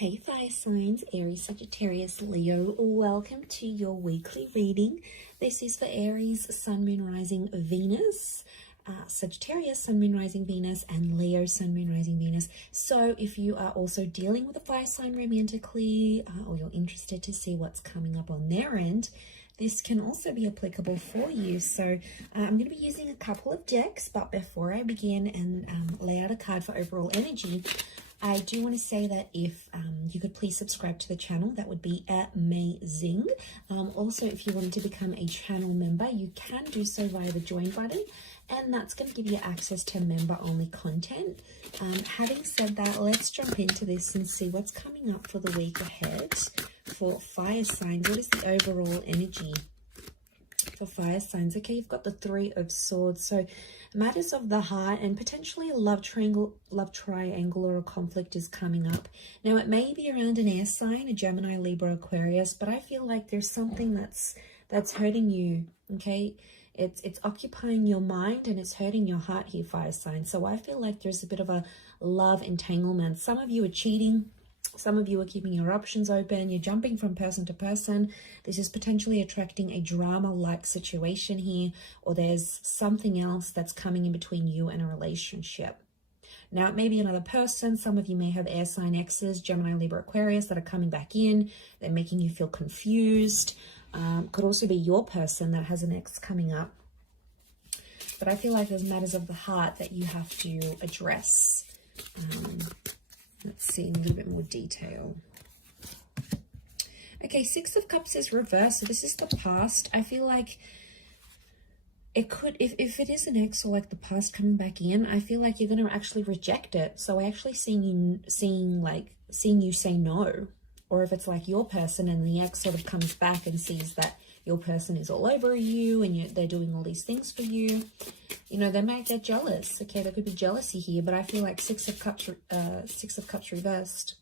Hey fire signs, Aries, Sagittarius, Leo, welcome to your weekly reading. This is for Aries, Sun, Moon, Rising, Venus, Sagittarius, Sun, Moon, Rising, Venus, and Leo, Sun, Moon, Rising, Venus. So if you are also dealing with a fire sign romantically, or you're interested to see what's coming up on their end, this can also be applicable for you. So I'm going to be using a couple of decks, but before I begin and lay out a card for overall energy, I do want to say that if you could please subscribe to the channel, that would be amazing. Also, if you wanted to become a channel member, you can do so via the join button, and that's going to give you access to member-only content. Having said that, let's jump into this and see what's coming up for the week ahead for fire signs. What is the overall energy for fire signs? Okay, you've got the Three of Swords, so matters of the heart and potentially a love triangle or a conflict is coming up. Now it may be around an air sign, a Gemini, Libra, Aquarius, but I feel like there's something that's hurting you. Okay, it's occupying your mind and it's hurting your heart here, fire sign. So I feel like there's a bit of a love entanglement. Some of you are cheating. Some of you are keeping your options open. You're jumping from person to person. This is potentially attracting a drama-like situation here, or there's something else that's coming in between you and a relationship. Now, it may be another person. Some of you may have air sign exes, Gemini, Libra, Aquarius, that are coming back in. They're making you feel confused. Could also be your person that has an ex coming up. But I feel like there's matters of the heart that you have to address. Let's see in a little bit more detail. Okay, Six of Cups is reversed. So this is the past. I feel like it could, if it is an ex or like the past coming back in, I feel like you're going to actually reject it. So I actually seeing you say no. Or if it's like your person and the ex sort of comes back and sees that your person is all over you and they're doing all these things for you, you know, they might get jealous. Okay, there could be jealousy here, but I feel like Six of Cups reversed.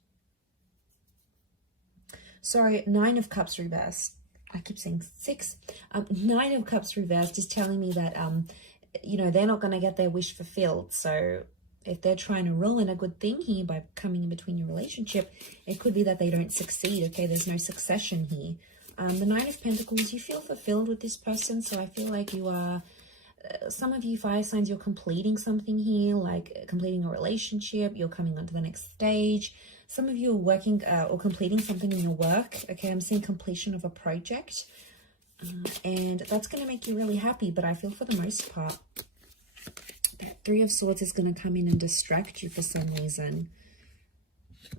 Sorry, Nine of Cups reversed. I keep saying six. Nine of Cups reversed is telling me that, you know, they're not going to get their wish fulfilled. So if they're trying to ruin a good thing here by coming in between your relationship, it could be that they don't succeed. Okay, there's no succession here. The Nine of Pentacles, you feel fulfilled with this person. So I feel like you are, some of you fire signs, you're completing something here, like completing a relationship. You're coming on to the next stage. Some of you are working or completing something in your work. Okay, I'm seeing completion of a project. And that's going to make you really happy. But I feel for the most part, that Three of Swords is going to come in and distract you for some reason.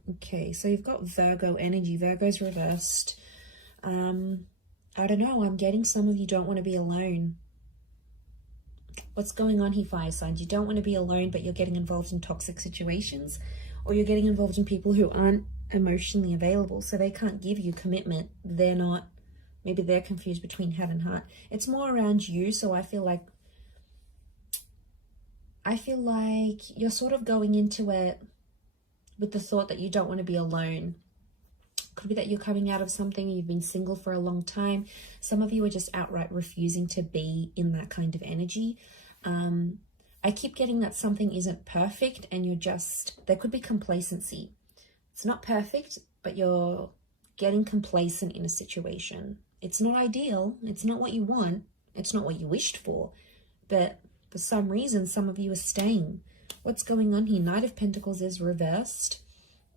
Okay, so you've got Virgo energy. Virgo's reversed. I don't know. I'm getting some of you don't want to be alone. What's going on here, fire signs? You don't want to be alone, but you're getting involved in toxic situations, or you're getting involved in people who aren't emotionally available, so they can't give you commitment. They're not, maybe they're confused between head and heart. It's more around you, so I feel like you're sort of going into it with the thought that you don't want to be alone. Could be that you're coming out of something, you've been single for a long time. Some of you are just outright refusing to be in that kind of energy. I keep getting that something isn't perfect and you're just, there could be complacency. It's not perfect, but you're getting complacent in a situation. It's not ideal. It's not what you want. It's not what you wished for. But for some reason, some of you are staying. What's going on here? Knight of Pentacles is reversed.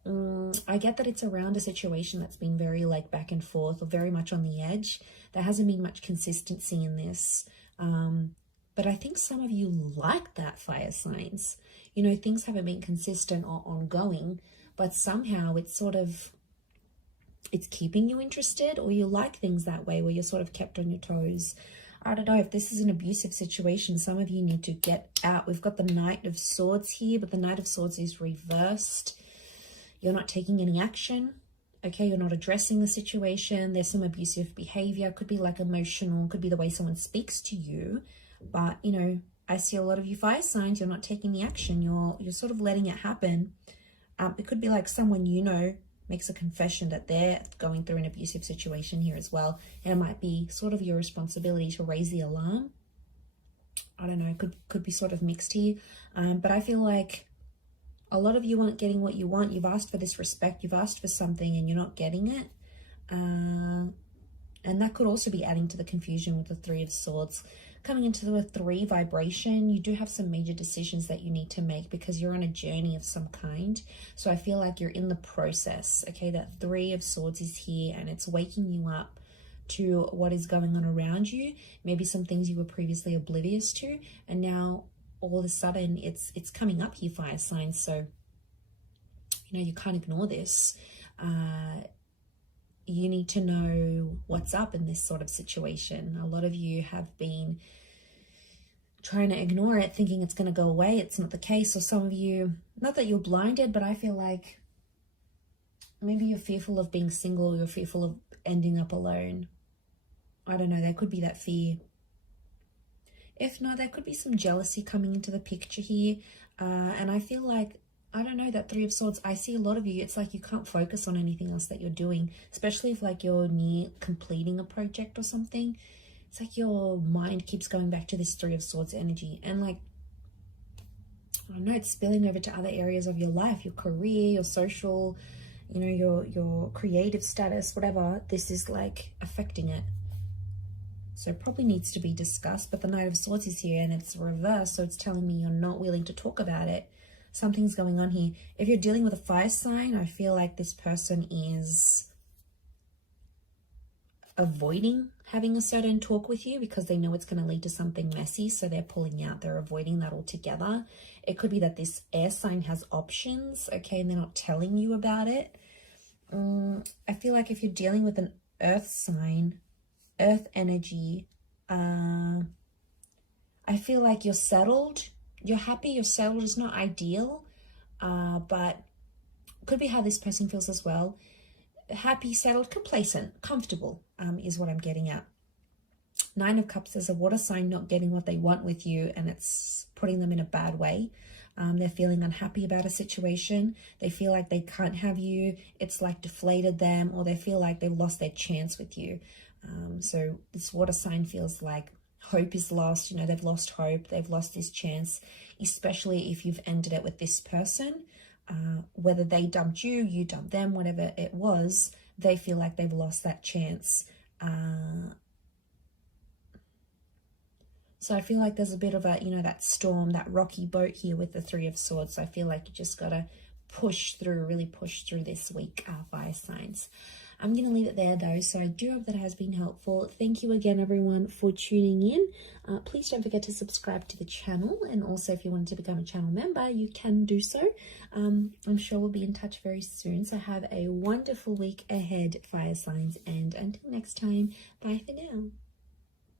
I get that it's around a situation that's been very like back and forth or very much on the edge. There hasn't been much consistency in this. But I think some of you like that, fire signs. You know, things haven't been consistent or ongoing, but somehow it's sort of, it's keeping you interested, or you like things that way where you're sort of kept on your toes. I don't know if this is an abusive situation. Some of you need to get out. We've got the Knight of Swords here, but the Knight of Swords is reversed. You're not taking any action. Okay, you're not addressing the situation. There's some abusive behavior. Could be like emotional. Could be the way someone speaks to you. But, you know, I see a lot of you fire signs. You're not taking the action. You're sort of letting it happen. It could be like someone you know makes a confession that they're going through an abusive situation here as well. And it might be sort of your responsibility to raise the alarm. I don't know. Could be sort of mixed here. But I feel like A lot of you aren't getting what you want. You've asked for this respect. You've asked for something and you're not getting it. And that could also be adding to the confusion with the Three of Swords. Coming into the 3 vibration, you do have some major decisions that you need to make because you're on a journey of some kind. So I feel like you're in the process, okay? That 3 of Swords is here and it's waking you up to what is going on around you. Maybe some things you were previously oblivious to, and now all of a sudden it's coming up here, fire signs. So, you know, you can't ignore this. You need to know what's up in this sort of situation. A lot of you have been trying to ignore it, thinking it's going to go away. It's not the case. Or some of you, not that you're blinded, but I feel like maybe you're fearful of being single. You're fearful of ending up alone. I don't know. There could be that fear. If not, there could be some jealousy coming into the picture here. And I feel like, I don't know, that 3 of Swords, I see a lot of you, it's like you can't focus on anything else that you're doing, especially if like you're near completing a project or something. It's like your mind keeps going back to this 3 of Swords energy. And like, I don't know, it's spilling over to other areas of your life, your career, your social, you know, your creative status, whatever. This is like affecting it. So it probably needs to be discussed. But the Knight of Swords is here and it's reversed. So it's telling me you're not willing to talk about it. Something's going on here. If you're dealing with a fire sign, I feel like this person is avoiding having a certain talk with you because they know it's going to lead to something messy. So they're pulling out. They're avoiding that altogether. It could be that this air sign has options, okay, and they're not telling you about it. I feel like if you're dealing with an earth sign, earth energy, I feel like you're settled. You're happy, you're settled. It's not ideal, but could be how this person feels as well. Happy, settled, complacent, comfortable is what I'm getting at. 9 of Cups is a water sign not getting what they want with you, and it's putting them in a bad way. They're feeling unhappy about a situation. They feel like they can't have you. It's like deflated them, or they feel like they've lost their chance with you. So this water sign feels like hope is lost. You know, they've lost hope. They've lost this chance, especially if you've ended it with this person. Whether they dumped you, you dumped them, whatever it was, they feel like they've lost that chance. So I feel like there's a bit of a, you know, that storm, that rocky boat here with the 3 of Swords. So I feel like you just got to push through, really push through this week, fire signs. I'm going to leave it there though, so I do hope that has been helpful. Thank you again, everyone, for tuning in. Please don't forget to subscribe to the channel, and also if you want to become a channel member, you can do so. I'm sure we'll be in touch very soon, so have a wonderful week ahead, fire signs, and until next time, bye for now.